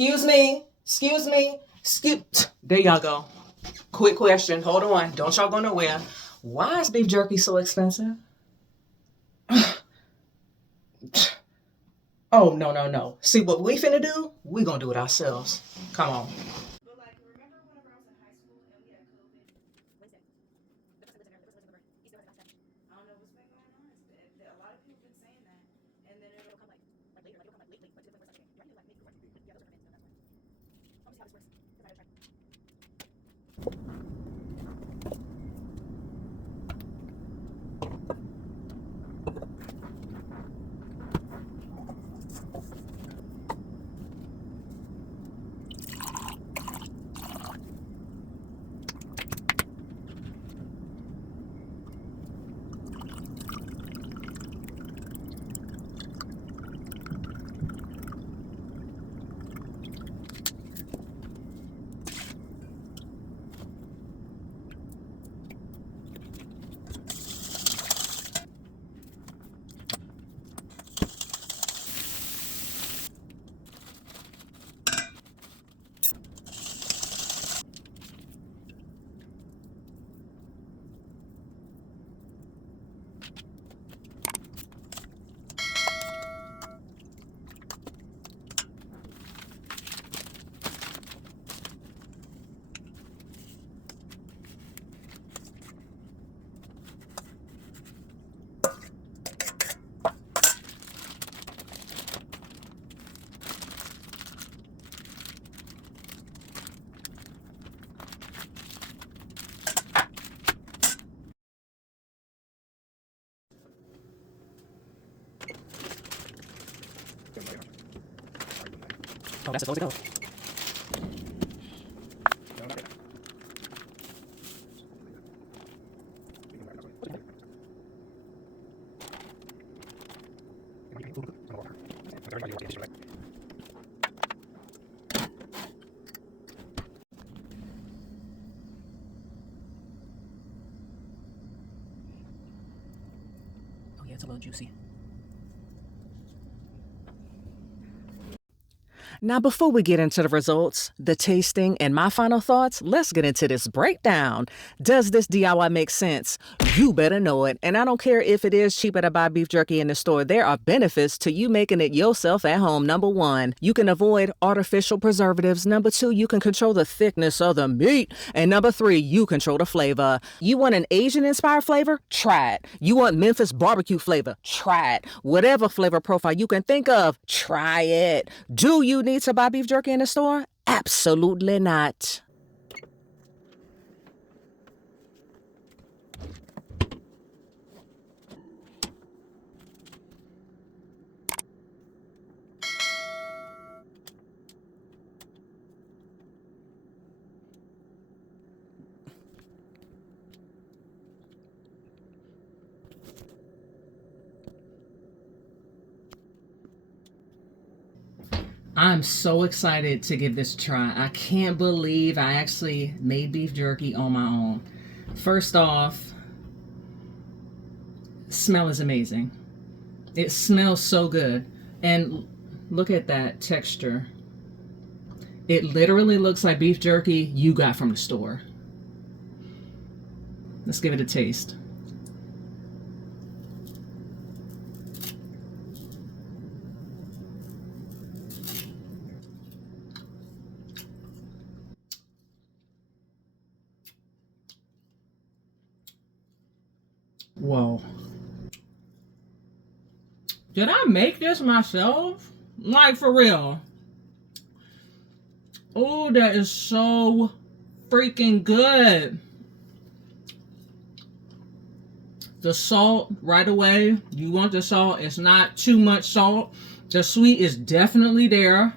Excuse me. Excuse me. There y'all go. Quick question. Hold on. Don't y'all go nowhere. Why is beef jerky so expensive? Oh, no, no, no. See what we finna do? We gonna do it ourselves. Come on. But like, remember whenever I was in high school and we had COVID? I don't know what's been going on. A lot of people have been saying that, and then it'll come like later, like it'll come like late, like 2 weeks later. Do I need to like make yeah, those are fermented, so that's why. Let me see how this works. Cause I gotta try. Oh, that's supposed to go. Oh yeah, it's a little juicy. Now, before we get into the results, the tasting, and my final thoughts, let's get into this breakdown. Does this DIY make sense? You better know it. And I don't care if it is cheaper to buy beef jerky in the store. There are benefits to you making it yourself at home. Number one, you can avoid artificial preservatives. Number two, you can control the thickness of the meat. And number three, you control the flavor. You want an Asian-inspired flavor? Try it. You want Memphis barbecue flavor? Try it. Whatever flavor profile you can think of, try it. Do you need to buy beef jerky in the store? Absolutely not. I'm so excited to give this a try. I can't believe I actually made beef jerky on my own. First off, smell is amazing. It smells so good. And look at that texture. It literally looks like beef jerky you got from the store. Let's give it a taste. Whoa. Did I make this myself? Like, for real. Oh, that is so freaking good. The salt, right away, you want the salt. It's not too much salt. The sweet is definitely there.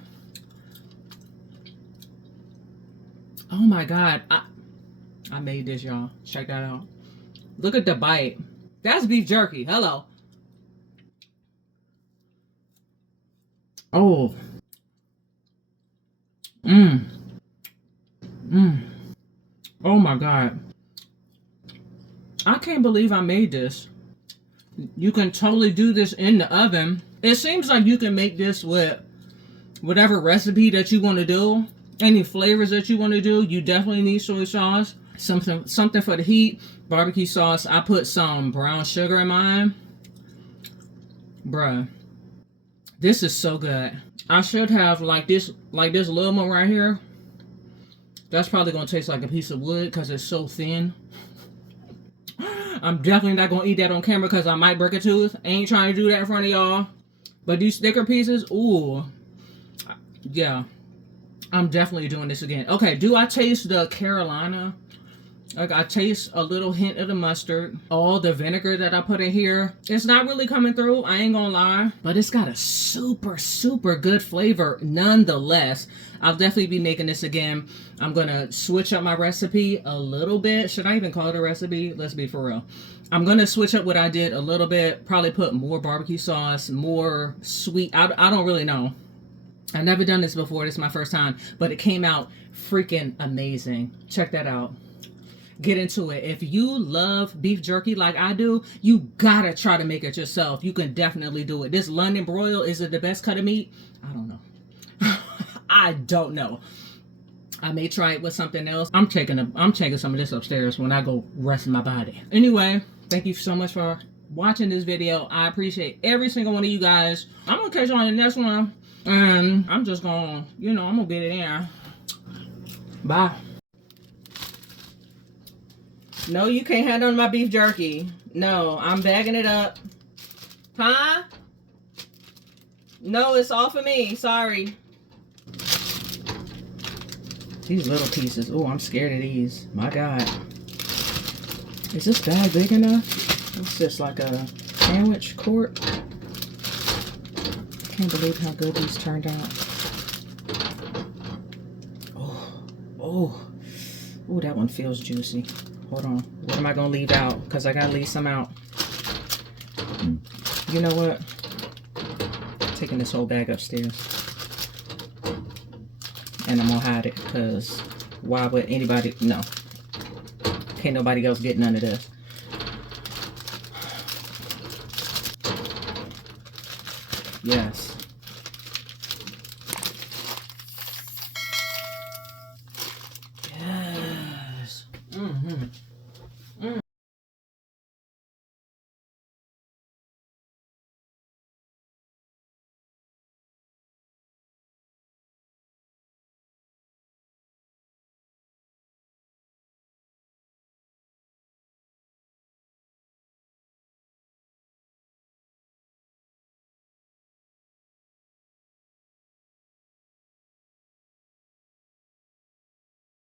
Oh my God. I made this, y'all. Check that out. Look at the bite. That's beef jerky. Hello. Oh. Oh my God. I can't believe I made this. You can totally do this in the oven. It seems like you can make this with whatever recipe that you want to do, any flavors that you want to do, you definitely need soy sauce. Something for the heat. Barbecue sauce. I put some brown sugar in mine. Bruh, this is so good. I should have like this little one right here. That's probably gonna taste like a piece of wood because it's so thin. I'm definitely not gonna eat that on camera because I might break a tooth. I ain't trying to do that in front of y'all. But these thicker pieces, ooh, yeah, I'm definitely doing this again. Okay, do I taste the Carolina? Like, I taste a little hint of the mustard. All the vinegar that I put in here, it's not really coming through, I ain't gonna lie. But it's got a super, super good flavor nonetheless. I'll definitely be making this again. I'm gonna switch up my recipe a little bit. Should I even call it a recipe? Let's be for real. I'm gonna switch up what I did a little bit. Probably put more barbecue sauce, more sweet. I don't really know. I've never done this before. This is my first time. But it came out freaking amazing. Check that out. Get into it. If you love beef jerky like I do, you gotta try to make it yourself. You can definitely do it. This London broil, is it the best cut of meat? I don't know. I don't know. I may try it with something else. I'm taking some of this upstairs when I go rest my body. Anyway, thank you so much for watching this video. I appreciate every single one of you guys. I'm gonna catch you on the next one. And I'm just gonna, I'm gonna get it in. Bye. No, you can't have none of my beef jerky. No, I'm bagging it up. Huh? No, it's all for me. Sorry. These little pieces. Oh, I'm scared of these. My God. Is this bag big enough? What's this, like a sandwich quart? I can't believe how good these turned out. Oh, that one feels juicy. Hold on. What am I going to leave out? Because I got to leave some out. You know what? I'm taking this whole bag upstairs. And I'm going to hide it because why would anybody... No. Can't nobody else get none of this. Yes.